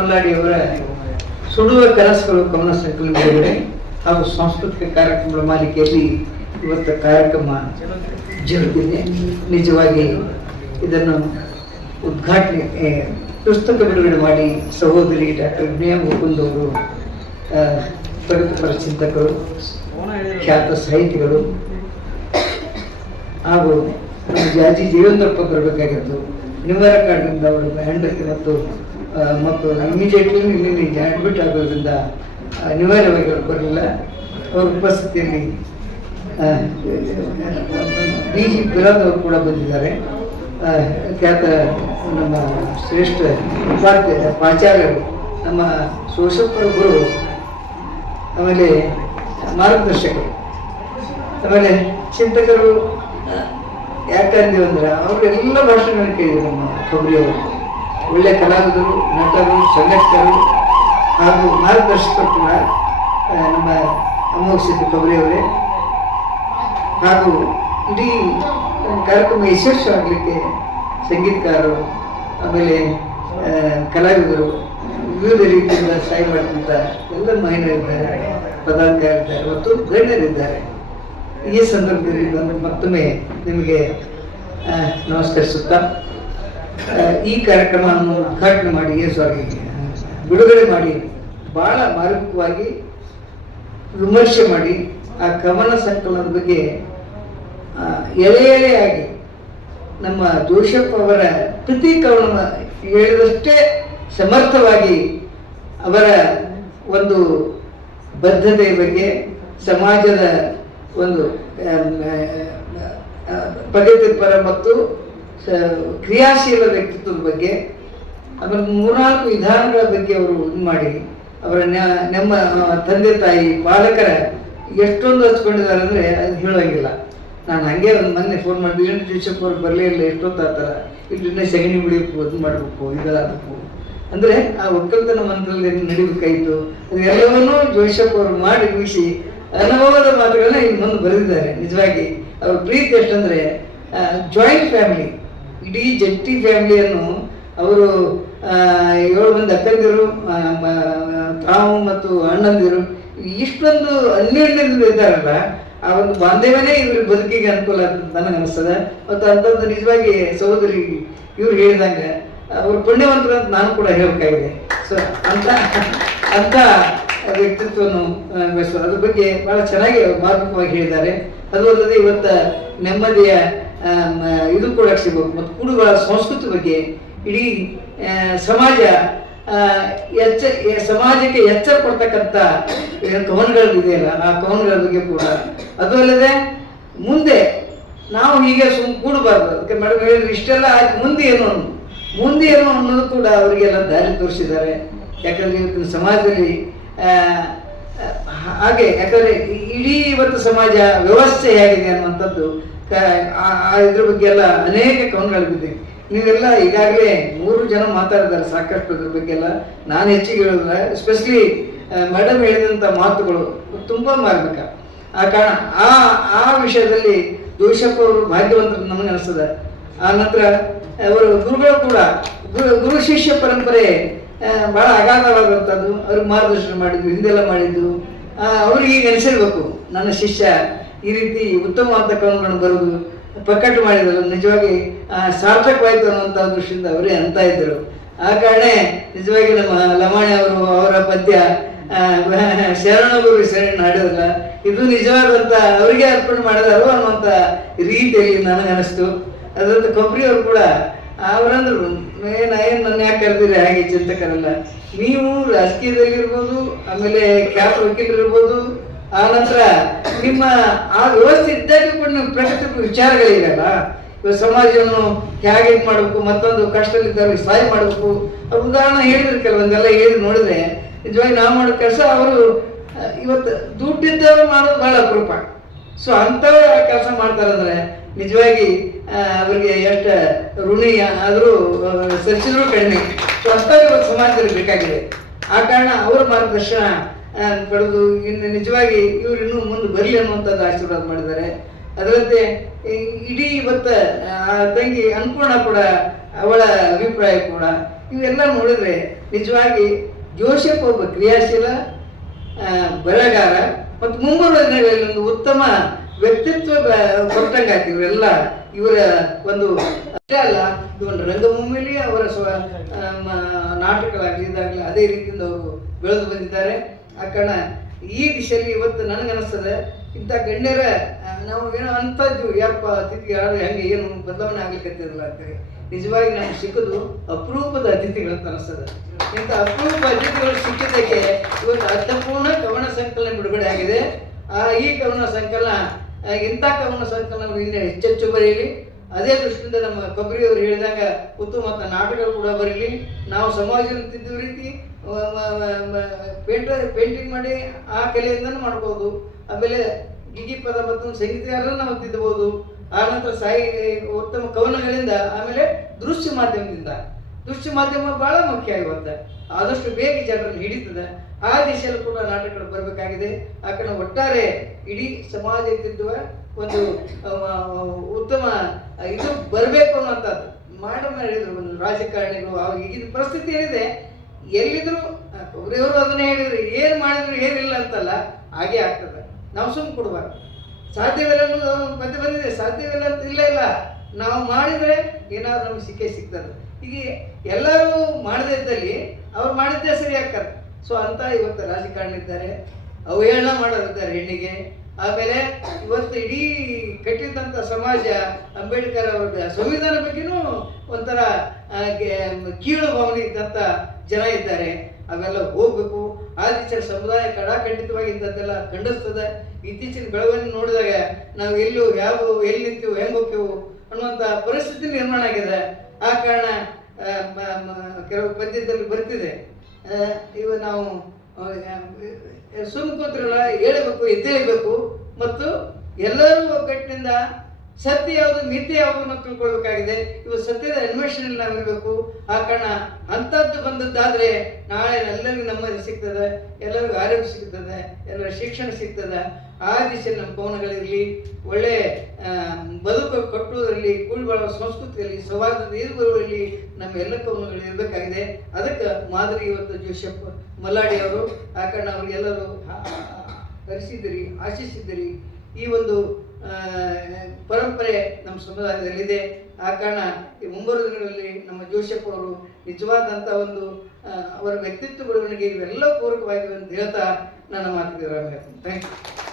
ಮಲ್ಲಾಡಿಯವರ ಸುಡುವ ಕೆಲಸಗಳು ಗಮನ ಸಂಕಲನ ಬಿಡುಗಡೆ ಹಾಗೂ ಸಾಂಸ್ಕೃತಿಕ ಕಾರ್ಯಕ್ರಮಗಳ ಮಾಲಿಕೆಯಲ್ಲಿ ಇವತ್ತು ಕಾರ್ಯಕ್ರಮ ಜರುಗಿದೆ. ನಿಜವಾಗಿ ಇದನ್ನು ಉದ್ಘಾಟನೆ ಪುಸ್ತಕ ಬಿಡುಗಡೆ ಮಾಡಿ ಸಹೋದರಿ ಡಾಕ್ಟರ್ ವಿನಯ ಮುಕುಂದ್ ಅವರು ಪ್ರಗತಿಪರ ಚಿಂತಕರು, ಖ್ಯಾತ ಸಾಹಿತಿಗಳು ಹಾಗೂ ಜಾಜಿ ಜೀವಂತಪ್ಪ ಬರಬೇಕಾಗಿತ್ತು ನಿವಾರ ಕಾರ್ಡ್ನಿಂದ ಅವರು ಹೆಂಡತಿ ಮತ್ತು ಮಕ್ಕಳು ಇಮಿಡಿಯೇಟ್ಲಿ ಇಲ್ಲಿ ಅಡ್ಮಿಟ್ ಆಗೋದ್ರಿಂದ ಅನಿವಾರ್ಯವಾಗಿ ಅವರು ಬರಲಿಲ್ಲ. ಅವ್ರ ಉಪಸ್ಥಿತಿಯಲ್ಲಿ ಡಿ ಜಿ ಬಿರಾದ್ ಅವರು ಕೂಡ ಬಂದಿದ್ದಾರೆ. ಖ್ಯಾತ ನಮ್ಮ ಶ್ರೇಷ್ಠ ಉಪಾಧ್ಯಾಯ ಪ್ರಾಚಾರ್ಯರು ನಮ್ಮ ಶಿವಶಂಕರ ಗುರು ಆಮೇಲೆ ಮಾರ್ಗದರ್ಶಕರು, ಆಮೇಲೆ ಚಿಂತಕರು ಯಾಕೆ ಅಂದೇವಂದ್ರೆ ಅಂದ್ರೆ ಅವರೆಲ್ಲ ಭಾಷೆಗಳನ್ನು ಕೇಳಿದ್ರು ನಮ್ಮ ಕೊಬ್ಬರಿಯವರು ಒಳ್ಳೆ ಕಲಾವಿದರು, ನಟರು, ಸಂಘಟಕರು ಹಾಗೂ ಮಾರ್ಗದರ್ಶಕರು ಕೂಡ ನಮ್ಮ ಅಮೋಘ ಸಿದ್ಧ ಕೊಬ್ಬರಿಯವರೇ ಹಾಗೂ ಇಡೀ ಕಾರ್ಯಕ್ರಮ ಯಶಸ್ವಿಯಾಗಲಿಕ್ಕೆ ಸಂಗೀತಕಾರರು, ಆಮೇಲೆ ಕಲಾವಿದರು, ವಿವಿಧ ರೀತಿಯಿಂದ ಸಹಾಯ ಮಾಡಿದಂಥ ಎಲ್ಲ ಮಹಿಳೆಯರಿದ್ದಾರೆ ಪದಾಧಿಕಾರಿದ್ದಾರೆ ಮತ್ತು ಗಣ್ಯರಿದ್ದಾರೆ ಈ ಸಂದರ್ಭದಲ್ಲಿ ನಾನು ಮತ್ತೊಮ್ಮೆ ನಿಮಗೆ ನಮಸ್ಕರಿಸುತ್ತಾ ಈ ಕಾರ್ಯಕ್ರಮವನ್ನು ಉದ್ಘಾಟನೆ ಮಾಡಿ ಸ್ವಾಮಿ, ಬಿಡುಗಡೆ ಮಾಡಿ, ಬಹಳ ಮಾರ್ಮಿಕವಾಗಿ ವಿಮರ್ಶೆ ಮಾಡಿ, ಆ ಕವನ ಸಂಕಲನದ ಬಗ್ಗೆ ಎಲೆ ಎಳೆಯಾಗಿ ನಮ್ಮ ಜೋಶಪ್ಪ ಅವರ ಪ್ರತಿ ಕವನ ಹೇಳಿದಷ್ಟೇ ಸಮರ್ಥವಾಗಿ ಅವರ ಒಂದು ಬದ್ಧತೆಯ ಬಗ್ಗೆ, ಸಮಾಜದ ಒಂದು ಪ್ರಗತಿಪರ ಮತ್ತು ಕ್ರಿಯಾಶೀಲ ವ್ಯಕ್ತಿತ್ವದ ಬಗ್ಗೆ, ಆಮೇಲೆ ಮೂರ್ನಾಲ್ಕು ವಿಧಾನಗಳ ಬಗ್ಗೆ ಅವರು ಇದು ಮಾಡಿ, ಅವರ ನಮ್ಮ ತಂದೆ ತಾಯಿ ಬಾಲಕರ ಎಷ್ಟೊಂದು ಹಚ್ಕೊಂಡಿದ್ದಾರೆ ಅಂದರೆ ಅದು ಹೇಳೋಂಗಿಲ್ಲ. ನಾನು ಹಂಗೆ ಒಂದು ಮೊನ್ನೆ ಫೋನ್ ಮಾಡಿದ್ವಿ ಏನು ಜೋಶಪ್ಪ ಅವ್ರು ಬರಲೇ ಇಲ್ಲ, ಎಷ್ಟೊತ್ತು ಆತರ ಇಲ್ಲಿ ಸಗಣಿ ಬಿಡಬೇಕು ಅದು ಮಾಡಬೇಕು, ಇದಾಗಬೇಕು. ಅಂದರೆ ಆ ಒಕ್ಕಲ್ತನ ಮಂತ್ರದಲ್ಲಿ ನಡಿಬೇಕಾಯಿತು ಅದೆಲ್ಲವನ್ನೂ ಜೋಶಪ್ಪ ಅವರು ಮಾಡಿ ಮುಗಿಸಿ, ಅನುಭವದ ಮಾತುಗಳನ್ನ ಇಲ್ಲಿ ಮುಂದೆ ಬರೆದಿದ್ದಾರೆ. ನಿಜವಾಗಿ, ಅವ್ರ ಪ್ರೀತಿ ಎಷ್ಟಂದ್ರೆ ಜಾಯಿಂಟ್ ಫ್ಯಾಮಿಲಿ ಇಡೀ ಜಂಟಿ ಫ್ಯಾಮಿಲಿಯನ್ನು ಅವರು ಏಳು ಮಂದಿ ಅಕ್ಕಂದಿರು ತಾವು ಮತ್ತು ಅಣ್ಣಂದಿರು, ಇಷ್ಟೊಂದು ಅನ್ಯೋನ್ಯದಿಂದ ಇದ್ದಾರಲ್ಲ ಆ ಒಂದು ಬಾಂಧವ್ಯನೇ ಇವ್ರ ಬದುಕಿಗೆ ಅನುಕೂಲ ಅಂತ ನನಗೆ ಅನಿಸ್ತದೆ. ಮತ್ತು ಅಂಥದ್ದು ನಿಜವಾಗಿ ಸಹೋದರಿ ಇವ್ರು ಹೇಳಿದಂಗೆ, ಅವ್ರು ಪುಣ್ಯವಂತರು ಅಂತ ನಾನು ಕೂಡ ಹೇಳಬೇಕಾಗಿದೆ. ಸೊ ಅಂತ ಅಂತ ವ್ಯಕ್ತಿತ್ವವನ್ನು ಅದ್ರ ಬಗ್ಗೆ ಬಹಳ ಚೆನ್ನಾಗಿ ಮಾರ್ಮಿಕವಾಗಿ ಹೇಳಿದ್ದಾರೆ. ಅದು ಅಲ್ಲದೆ ಇವತ್ತ ನೆಮ್ಮದಿಯ ಇದು ಕೂಡ ಸಿಗಬೇಕು. ಮತ್ತು ಕುಡುಗಳ ಸಂಸ್ಕೃತಿ ಬಗ್ಗೆ ಇಡೀ ಸಮಾಜ ಎಚ್ಚ ಸಮಾಜಕ್ಕೆ ಎಚ್ಚರ ಕೊಡ್ತಕ್ಕಂಥ ಏನು ಕವನಗಳು ಇದೆಯಲ್ಲ ಆ ಕವನಗಳ ಬಗ್ಗೆ ಕೂಡ. ಅದು ಅಲ್ಲದೆ ಮುಂದೆ ನಾವು ಹೀಗೆ ಸುಮ್ ಕೂಡಬಾರ್ದು. ಅದಕ್ಕೆ ಮೇಡಮ್ ಹೇಳಿದ್ರು, ಇಷ್ಟೆಲ್ಲ ಆಯ್ತು, ಮುಂದೆ ಏನು ಮುಂದೆ ಏನು ಅನ್ನೋದು ಕೂಡ ಅವರಿಗೆಲ್ಲ ದಾರಿ ತೋರಿಸಿದ್ದಾರೆ. ಯಾಕಂದ್ರೆ ಇವತ್ತಿನ ಸಮಾಜದಲ್ಲಿ ಹಾಗೆ, ಯಾಕಂದ್ರೆ ಇಡೀ ಇವತ್ತು ಸಮಾಜ ವ್ಯವಸ್ಥೆ ಹೇಗಿದೆ ಅನ್ನುವಂಥದ್ದು ಇದ್ರ ಬಗ್ಗೆ ಎಲ್ಲ ಅನೇಕ ಕವನಗಳು ಬಿದ್ದಿವೆ ನೀವೆಲ್ಲ ಈಗಾಗಲೇ ಮೂರು ಜನ ಮಾತಾಡಿದ್ದಾರೆ ಸಾಕಷ್ಟು ಇದ್ರ ಬಗ್ಗೆ ಎಲ್ಲ. ನಾನು ಹೆಚ್ಚಿಗೆ ಹೇಳಿದ್ರೆ ಎಸ್ಪೆಷಲಿ ಮೇಡಮ್ ಹೇಳಿದಂಥ ಮಾತುಗಳು ತುಂಬ ಮಾರ್ಮಿಕ. ಆ ಕಾರಣ, ಆ ಆ ವಿಷಯದಲ್ಲಿ ಜೋಶಪ್ಪ ಅವರು ಭಾಗ್ಯವಂತರು ನಮಗೆ ಅನಿಸ್ತದೆ. ಆ ನಂತರ, ಅವರು ಗುರುಗಳು ಕೂಡ, ಗುರು ಶಿಷ್ಯ ಪರಂಪರೆ ಬಹಳ ಅಗಾಧವಾದಂಥದ್ದು ಅವ್ರಿಗೆ ಮಾರ್ಗದರ್ಶನ ಮಾಡಿದ್ದು ಹಿಂದೆಲ್ಲ ಮಾಡಿದ್ದು ಅವ್ರಿಗೆ ಈಗ ನೆನೆಸಿರ್ಬೇಕು ನನ್ನ ಶಿಷ್ಯ ಈ ರೀತಿ ಉತ್ತಮವಾದ ಕವನಗಳನ್ನು ಬರೆದು ಪಕ್ಕಟ್ಟು ಮಾಡಿದರು ನಿಜವಾಗಿ ಸಾರ್ಥಕವಾಯಿತು ಅನ್ನುವಂಥ ದೃಷ್ಟಿಯಿಂದ ಅವರೇ ಅಂತ ಇದ್ದರು. ಆ ಕಾರಣ ನಿಜವಾಗಿ ನಮ್ಮ ಲಮಾಣಿ ಅವರು ಅವರ ಪದ್ಯ ಶರಣಗುರು ಶರಣ ಹಾಡೋದಿಲ್ಲ ಇದು ನಿಜವಾದಂತ ಅವರಿಗೆ ಅರ್ಪಣೆ ಮಾಡಿದಾರು ಅನ್ನುವಂಥ ರೀತಿಯಲ್ಲಿ ನನಗೆ ಅನಿಸ್ತು. ಅದರಂತ ಕೊಬ್ಬರಿ ಅವರು ಕೂಡ ಅವರಂದ್ರು ಏನ ಏನು ನನ್ನ ಯಾಕೆ ಕರೆದಿರಿ ಹಾಗೆ ಚಿಂತಕರಲ್ಲ? ನೀವು ರಾಜಕೀಯದಲ್ಲಿರ್ಬೋದು, ಆಮೇಲೆ ಖ್ಯಾತ ವಕೀಲರಿರ್ಬೋದು ಆ ನಂತರ ನಿಮ್ಮ ಆ ವ್ಯವಸ್ಥೆ ಇದ್ದಾಗ ಕೂಡ ನಿಮ್ಮ ಪ್ರಗತಿ ವಿಚಾರಗಳಿರಲ್ಲ. ಇವಾಗ ಸಮಾಜವನ್ನು ಹೇಗೆ ಮಾಡಬೇಕು, ಮತ್ತೊಂದು ಕಷ್ಟದಲ್ಲಿದ್ದವ್ರಿಗೆ ಸಹಾಯ ಮಾಡಬೇಕು. ಉದಾಹರಣೆ ಹೇಳಿದ್ರು ಕೆಲವೊಂದೆಲ್ಲ ಹೇಳಿ ನೋಡಿದ್ರೆ, ನಿಜವಾಗಿ ನಾವು ಮಾಡೋ ಕೆಲಸ ಅವರು ಇವತ್ತು ದುಡ್ಡಿದ್ದವರು ಮಾಡೋದು ಬಹಳ ಅಪರೂಪ. ಸೊ ಅಂಥವ್ರು ಕೆಲಸ ಮಾಡ್ತಾರಂದ್ರೆ ನಿಜವಾಗಿ ಅವರಿಗೆ ಎಷ್ಟು ಋಣಿ ಆದರೂ ಸಚಿವರು ಕಡಿಮೆ. ಸೊ ಅಂಥವ್ರು ಇವತ್ತು ಸಮಾಜದಲ್ಲಿ ಬೇಕಾಗಿದೆ. ಆ ಕಾರಣ ಅವರ ಮಾರ್ಗದರ್ಶನ ಪಡೆದು ಇನ್ನು ನಿಜವಾಗಿ ಇವರು ಇನ್ನೂ ಮುಂದೆ ಬರಲಿ ಅನ್ನುವಂಥದ್ದು ಆಶೀರ್ವಾದ ಮಾಡಿದ್ದಾರೆ. ಅದರಂತೆ ಇಡೀ ಇವತ್ತು ತಂಗಿ ಅನ್ಪೂರ್ಣ ಕೂಡ ಅವಳ ಅಭಿಪ್ರಾಯ ಕೂಡ. ಇವೆಲ್ಲ ನೋಡಿದ್ರೆ ನಿಜವಾಗಿ ಜೋಸೆಫ್ ಒಬ್ಬ ಕ್ರಿಯಾಶೀಲ ಬೆಳಗಾರ ಮತ್ತು ಮುಂಬರುವ ದಿನಗಳಲ್ಲಿ ಒಂದು ಉತ್ತಮ ವ್ಯಕ್ತಿತ್ವ ಕೊಟ್ಟಂಗೆ ಕೊಟ್ಟಂಗಾಯ್ತು ಇವರೆಲ್ಲ. ಇವರ ಒಂದು, ಅಷ್ಟೇ ಅಲ್ಲ ಒಂದು ರಂಗಭೂಮಿಯಲ್ಲಿ ಅವರ ಸ್ವ ನಾಟಕಗಳಾಗಲಿ, ಇದಾಗಲಿ, ಅದೇ ರೀತಿಯಿಂದ ಅವರು ಬೆಳೆದು ಬಂದಿದ್ದಾರೆ. ಆ ಕಾರಣ ಈ ದಿಶೆಯಲ್ಲಿ ಇವತ್ತು ನನಗನ್ನಿಸ್ತದೆ, ಇಂಥ ಗಣ್ಯರ ನಾವು ಏನೋ ಅಂಥದ್ದು, ಯಾರಪ್ಪ ಅತಿಥಿ ಯಾರು ಹೆಂಗೆ, ಏನು ಬದಲಾವಣೆ ಆಗ್ಲಿಕ್ಕತ್ತಿರಲ್ಲ ಅಂತೇಳಿ. ನಿಜವಾಗಿ ನಮ್ಗೆ ಸಿಕ್ಕೋದು ಅಪರೂಪದ ಅತಿಥಿಗಳು ಅಂತ ಅನಿಸ್ತದೆ. ಇಂಥ ಅಪರೂಪ ಅತಿಥಿಗಳು ಸಿಕ್ಕಿದ್ದಕ್ಕೆ ಇವತ್ತು ಅರ್ಥಪೂರ್ಣ ಕವನ ಸಂಕಲನ ಬಿಡುಗಡೆ ಆಗಿದೆ. ಆ, ಈ ಕವನ ಸಂಕಲನ ಇಂಥ ಕವನ ಸಂಕಲನಗಳು ಇನ್ನೂ ಹೆಚ್ಚೆಚ್ಚು ಬರೆಯಲಿ. ಅದೇ ದೃಷ್ಟಿಯಿಂದ ನಮ್ಮ ಕೊಬ್ಬರಿ ಅವರು ಹೇಳಿದಾಗ ಉತ್ತಮ ನಾಟಕಗಳು ಕೂಡ ಬರಲಿ. ನಾವು ಸಮಾಜವನ್ನು ರೀತಿ ಪೇಂಟರ್ ಪೇಂಟಿಂಗ್ ಮಾಡಿ ಆ ಕಲೆಯಿಂದನೂ ಮಾಡ್ಬೋದು. ಆಮೇಲೆ ಗಿಗಿ ಪದ ಮತ್ತು ಸಂಗೀತಗಾರರನ್ನು ನಾವು ತಿದ್ದಬಹುದು ನಂತರ ಸಾಯಿ, ಉತ್ತಮ ಕವನಗಳಿಂದ ಆಮೇಲೆ ದೃಶ್ಯ ಮಾಧ್ಯಮದಿಂದ. ದೃಶ್ಯ ಮಾಧ್ಯಮ ಬಹಳ ಮುಖ್ಯ ಇವತ್ತು. ಆದಷ್ಟು ಬೇಗ ಜನರನ್ನು ಹಿಡಿತದೆ. ಆ ದಿಶೆಯಲ್ಲಿ ಕೂಡ ನಾಟಕಗಳು ಬರಬೇಕಾಗಿದೆ. ಆ ಒಟ್ಟಾರೆ ಇಡೀ ಸಮಾಜ ತಿದ್ದುವ ಒಂದು ಉತ್ತಮ ಇದು ಬರಬೇಕು ಅನ್ನೋಂಥದ್ದು ಮಾಡಿ ಹೇಳಿದ್ರು ಒಂದು ರಾಜಕಾರಣಿಗಳು, ಅವಾಗ ಈಗಿನ ಪರಿಸ್ಥಿತಿ ಏನಿದೆ, ಎಲ್ಲಿದ್ರು ಒಬ್ಬರಿವರು ಅದನ್ನೇ ಹೇಳಿದ್ರು, ಏನು ಮಾಡಿದ್ರು ಏನಿಲ್ಲ ಅಂತಲ್ಲ, ಹಾಗೆ ಆಗ್ತದೆ. ನಾವು ಸುಮ್ಮನೆ ಕೊಡಬಾರ್ದು. ಸಾಧ್ಯವಿಲ್ಲ ಅನ್ನೋದು ಮತ್ತೆ ಬಂದಿದೆ. ಸಾಧ್ಯವಿಲ್ಲ ಅಂತ ಇಲ್ಲ ಇಲ್ಲ. ನಾವು ಮಾಡಿದ್ರೆ ಏನಾದ್ರು ನಮ್ಗೆ ಸಿಕ್ಕೇ ಸಿಗ್ತದೆ. ಈಗ ಎಲ್ಲರೂ ಮಾಡದೇ ಇದ್ದಲ್ಲಿ ಅವ್ರು ಮಾಡಿದ್ದೇ ಸರಿ ಆಗ್ತದೆ. ಸೊ ಅಂತ ಇವತ್ತು ರಾಜಕಾರಣಿ ಇದ್ದಾರೆ. ಅವಹೇಳನ ಮಾಡೋರಿದ್ದಾರೆ ಹೆಣ್ಣಿಗೆ. ಆಮೇಲೆ ಇವತ್ತು ಇಡೀ ಕಟ್ಟಿದಂಥ ಸಮಾಜ ಅಂಬೇಡ್ಕರ್ ಅವ್ರ ಸಂವಿಧಾನ ಬಗ್ಗೆನೂ ಒಂಥರ ಕೀಳು ಭಾವನೆ ಇದ್ದಂಥ ಜನ ಇದ್ದಾರೆ. ಅವೆಲ್ಲ ಹೋಗ್ಬೇಕು. ಆದಿಚರ ಸಮುದಾಯ ಕಡಾಖಂಡಿತವಾಗಿ ಇಂಥದ್ದೆಲ್ಲ ಖಂಡಿಸ್ತದೆ. ಇತ್ತೀಚಿನ ಬೆಳವಣಿಗೆ ನೋಡಿದಾಗ ನಾವು ಎಲ್ಲೂ ಯಾವ, ಎಲ್ಲಿ ನಿಂತೀವಿ ಹೆಂಗೆ ಹೋಗ್ತೀವು ಅನ್ನುವಂಥ ಪರಿಸ್ಥಿತಿ ನಿರ್ಮಾಣ ಆಗಿದೆ. ಆ ಕಾರಣ ಕೆಲವು ಪದ್ಯದಲ್ಲಿ ಬರ್ತಿದೆ. ಇವ ನಾವು ಸುಮ್ ಕೂತ್ರಲ್ಲ ಹೇಳಬೇಕು, ಎದ್ದೇಳಬೇಕು ಮತ್ತು ಎಲ್ಲರೂ ಒಗ್ಗಟ್ಟಿನಿಂದ ಸತ್ಯ ಯಾವುದು ಮಿತಿ ಯಾವುದು ನಾವು ತಿಳ್ಕೊಳ್ಬೇಕಾಗಿದೆ. ಇವು ಸತ್ಯದ ಅನ್ವೇಷಣೆಯಲ್ಲಿ ನಾವು ಇರಬೇಕು. ಆ ಕಾರಣ ಅಂಥದ್ದು ಬಂದದ್ದಾದ್ರೆ ನಾಳೆ ಎಲ್ಲರಿಗೂ ನೆಮ್ಮದಿ ಸಿಗ್ತದೆ, ಎಲ್ಲರಿಗೂ ಆರೋಗ್ಯ ಸಿಗ್ತದೆ, ಎಲ್ಲರ ಶಿಕ್ಷಣ ಸಿಗ್ತದೆ. ಆ ದಿಶೆಯಲ್ಲಿ ನಮ್ಮ ಪವನಗಳಿರಲಿ. ಒಳ್ಳೆ ಕಟ್ಟುವುದರಲ್ಲಿ ಸಂಸ್ಕೃತಿಯಲ್ಲಿ ಸವಾಲು ನೀರು ಬರುವಲ್ಲಿ ನಮ್ಮ ಎಲ್ಲ ಕವನಗಳು ಇರಬೇಕಾಗಿದೆ ಅದಕ್ಕೆ ಮಾದರಿ ಇವತ್ತು ಜೋಶಪ್ಪ ಮಲ್ಲಾಡಿ ಅವರು, ಆ ಕಾರಣ ಅವರಿಗೆಲ್ಲರೂ ಕರೆಸಿದ್ದೀರಿ ಆಶಿಸಿದ್ದೀರಿ ಈ ಒಂದು ಪರಂಪರೆ ನಮ್ಮ ಸಮುದಾಯದಲ್ಲಿದೆ. ಆ ಕಾರಣ ಈ ಮುಂಬರುವ ದಿನಗಳಲ್ಲಿ ನಮ್ಮ ಜೋಶಪ್ಪ ಅವರು ನಿಜವಾದಂಥ ಒಂದು ಅವರ ವ್ಯಕ್ತಿತ್ವ ಬೆಳವಣಿಗೆ ಇವೆಲ್ಲ ಪೂರಕವಾಗಿವೆ ಅಂತ ಹೇಳ್ತಾ ನನ್ನ ವಿರಾಮ ಹೇಳ್ತೀನಿ. Thank you